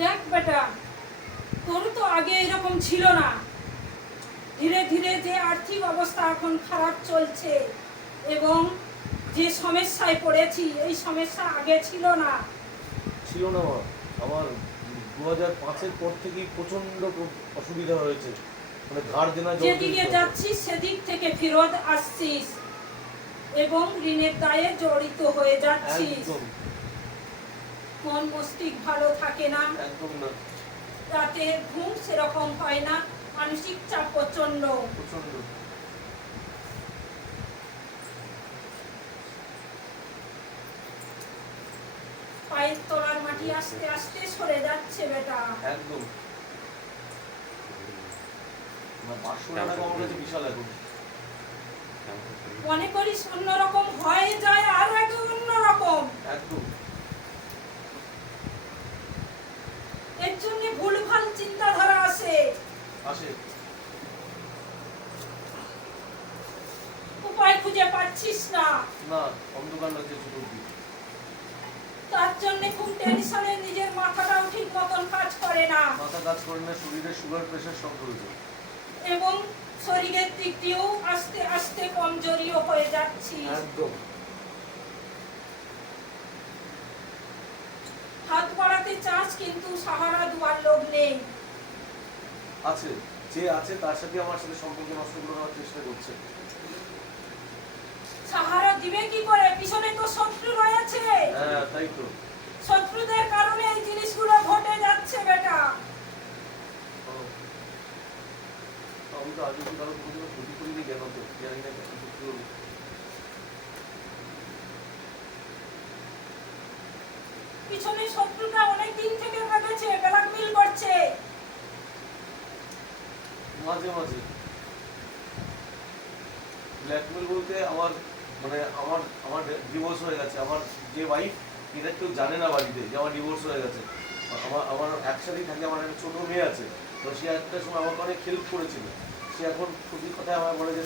দেখ বেটা তোর তো আগে এরকম ছিল না। ধীরে ধীরে যে আর্থিক অবস্থা এখন খারাপ চলছে এবং যে সমস্যায় পড়েছি এই সমস্যা আগে ছিল না। ছিল না আমার দু হাজার পাঁচের পর থেকেই প্রচণ্ড অসুবিধা হয়েছে। মানে ঘাড় দেনা যেদিকে যাচ্ছিস সেদিক থেকে ফেরত আসছিস এবং ঋণের দায়ে জড়িত হয়ে যাচ্ছিস। মন মস্তিষ্ক ভালো থাকে না। একদম না। রাতে ঘুম সেরকম হয় না মানসিক চাপ প্রচণ্ড প্রচণ্ড পায়ের তলার মাটি আস্তে আস্তে সরে যাচ্ছে বেটা। একদম। মনে করিস অন্যরকম হয়ে যায় আর আগে অন্যরকম। একদম। খুঁজে পাচ্ছিস না। না অন্ধকার লাগছে চতুর্দিক তার জন্য খুব টেনশনে নিজের মাথাটাও ঠিক মতন কাজ করে না। মাথা কাজ করে না শরীরে সুগার প্রেশার সব রয়েছে এবং শরীরের দিক দিয়েও আস্তে আস্তে কমজোরিও হয়ে যাচ্ছি। একদম। হাত বাড়াতে চাস কিন্তু সাহারা দুয়ার লোক নেই। আছে যে আছে তার সাথে আমার সাথে সম্পর্ক নষ্ট করে দেওয়ার চেষ্টা করছে। সাহারা দিবে কি করে? পিছনে তো শত্রু রয়েছে। হ্যাঁ তাই তো। শত্রুদের কারণে এই জিনিসগুলো ঘটে যাচ্ছে বেটা। ও। আমি তো কারও কোনো ক্ষতি করিনি কেন তো? জানি না কেন সত্যি পিছনে শত্রুটা অনেক দিন থেকে ভেবেছে ব্ল্যাকমেল করছে। মাঝে মাঝে। ব্ল্যাকমেল বলতে আমার মানে আমার আমার ডিভোর্স হয়ে গেছে। আমার যে ওয়াইফ এটা কেউ জানে না বাড়িতে যে আমার ডিভোর্স হয়ে গেছে। আমার আমার একসাথেই থাকে আমার একটা ছোটো মেয়ে আছে। তো সে একটা সময় আমাকে অনেক হেল্প করেছিল। সে এখন খুবই কথায় আমার বলে যে,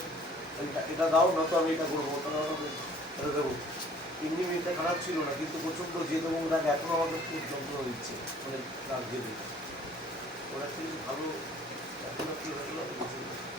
এটা- দাও না তো আমি এটা করব। ওটা দাও না তো এটা দেবো। এমনি মেয়েটা খারাপ ছিল না, কিন্তু প্রচণ্ড জেদ এবং রাগ এখনও আমাকে খুব যন্ত্রণা দিচ্ছে। মানে রাগ জেদে। ওরা কিন্তু ভালো, এখনও কি না।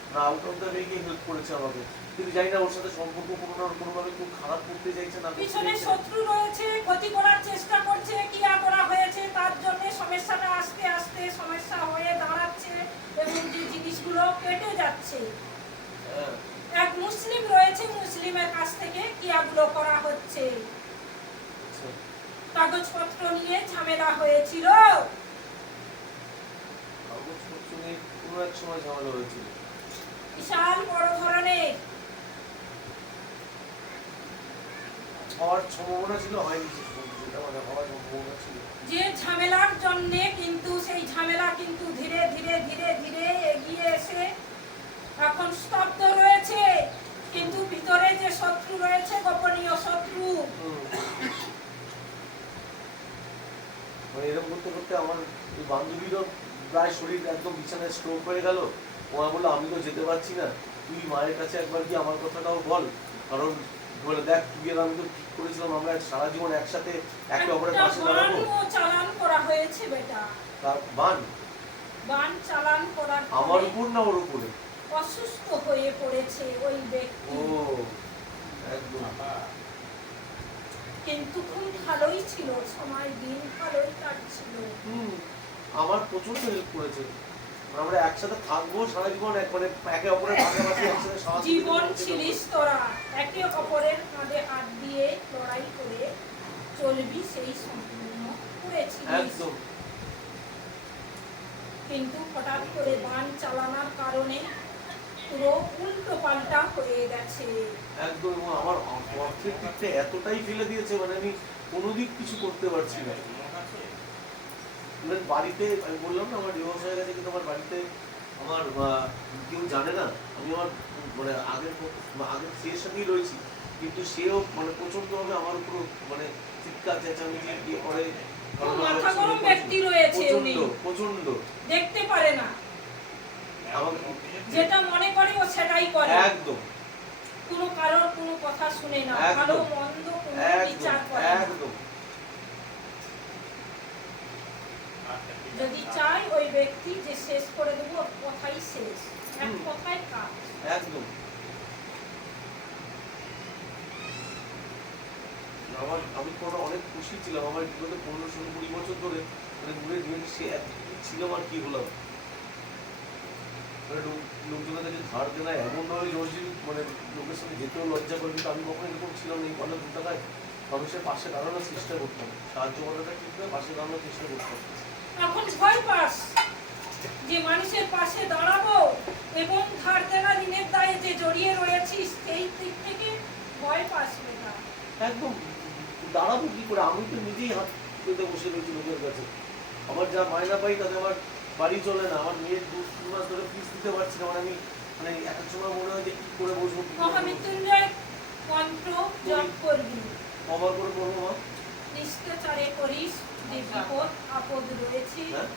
না আউট অফ দ্য হেল্প করেছে আমাকে। কিন্তু জানি না ওর সাথে সম্পর্ক কোনো কোনোভাবে খুব খারাপ করতে চাইছে না পিছনে শত্রু রয়েছে ক্ষতি করার চেষ্টা করছে কিয়া করা হয়েছে তার জন্য সমস্যাটা আস্তে আস্তে সমস্যা হয়ে দাঁড়াচ্ছে এবং যে জিনিসগুলো কেটে যাচ্ছে। হ্যাঁ। এক মুসলিম রয়েছে মুসলিমের কাছ থেকে কিয়াগুলো করা হচ্ছে। আচ্ছা। কাগজপত্র নিয়ে ঝামেলা হয়েছিল। কাগজপত্র নিয়ে কোনো এক সময় ঝামেলা হয়েছিল। বিশাল বড় ধরনের। হওয়ার সম্ভাবনা ছিল হয়নি শেষ পর্যন্ত যেটা মানে যে ঝামেলার জন্য কিন্তু সেই ঝামেলা কিন্তু ধীরে ধীরে ধীরে ধীরে এগিয়ে এসে এখন স্তব্ধ রয়েছে। কিন্তু ভিতরে যে শত্রু রয়েছে গোপনীয় শত্রু। মানে এরকম করতে করতে আমার বান্ধবীরও প্রায় শরীর একদম বিছানায় স্ট্রোক হয়ে গেল। ও বলল আমি তো যেতে পারছি না। তুই মায়ের কাছে একবার কি আমার কথাটাও বল। কারণ বলে দেখ তুই আর আমি তো ঠিক করেছিলাম। আমরা সারা জীবন একসাথে একে অপরের পাশে দাঁড়াবো। চালান করা হয়েছে বেটা। তার বান। বান চালান করার আমার উপর না ওর উপরে? অসুস্থ হয়ে পড়েছে ওই ও একদম। কিন্তু খুব ভালোই ছিল। সময় দিন ভালোই কাটছিল। হুম, আমার প্রচুর হেল্প করেছে। আমরা একসাথে থাকব সারা জীবন এক মানে একে অপরের পাশাপাশি একসাথে জীবন ছিলিস তোরা। একে অপরের কাঁধে হাত দিয়ে লড়াই করে চলবি সেই সম্পূর্ণ করেছিলিস কিন্তু হঠাৎ করে বান চালানোর কারণে পুরো উল্টো পাল্টা হয়ে গেছে। একদম আমার অর্থের দিকটা এতটাই ফেলে দিয়েছে মানে আমি কোনো দিক কিছু করতে পারছি না। ইভেন বাড়িতে আমি বললাম না আমার ডিভোর্স হয়ে গেছে কিন্তু আমার বাড়িতে আমার কেউ জানে না। আমি আমার মানে আগের আগের স্ত্রীর সঙ্গেই রয়েছি। কিন্তু সেও মানে প্রচণ্ডভাবে আমার উপর মানে চিৎকার চেঁচামেচি দিয়ে করে? ব্যক্তি রয়েছে উনি। দেখতে পারে না। যেটা মনে করে ও সেটাই করে। একদম। কোনো কারোর কোনো কথা শুনে না। ভালো মন্দ কোনো বিচার করে একদম। যদি চাই ওই ব্যক্তি যে শেষ করে দেবো কথাই শেষ। এক। কথায় কাজ। একদম। আমার আমি কোনো অনেক খুশি ছিলাম। আমার বিগত পনেরো ষোলো কুড়ি বছর ধরে মানে ঘুরে ঘুরে সে ছিলাম আর কি হলাম। মানে লোক- লোকজনের কাছে ধার দেনা জর্জি মানে লোকের সঙ্গে যেতেও লজ্জা করে কিন্তু আমি কখনো এরকম ছিলাম না। এই পনেরো দু টাকায় মানুষের পাশে দাঁড়ানোর চেষ্টা করতাম। সাহায্য করাটা ঠিক নয় পাশে দাঁড়ানোর চেষ্টা করতাম। এখন ভয় পাস যে মানুষের পাশে দাঁড়াবো এবং ধার দেনা ঋণের দায়ে যে জড়িয়ে রয়েছিস সেই দিক থেকে ভয় পাস বেটা। একদম। দাঁড়াবো কি করে? আমি তো নিজেই হাত পেতে বসে রয়েছি লোকের কাছে। আমার যা মায়না পাই তাতে আমার বাড়ি চলে না। আমার মেয়ের দু তিন মাস ধরে ফিস দিতে পারছি না। আমি মানে এক সময় মনে হয় যে কি করে বসবো করে। মহামৃত্যুঞ্জয় কণ্ঠ জপ করবি। কবার করে করব মা? নিষ্ঠাচারে বিপদ আপদ রয়েছে হ্যাঁ?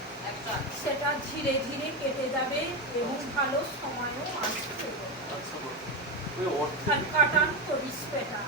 সেটা ধীরে ধীরে কেটে যাবে এবং ভালো সময়ও আসবে। আচ্ছা কাটান করিস বেটা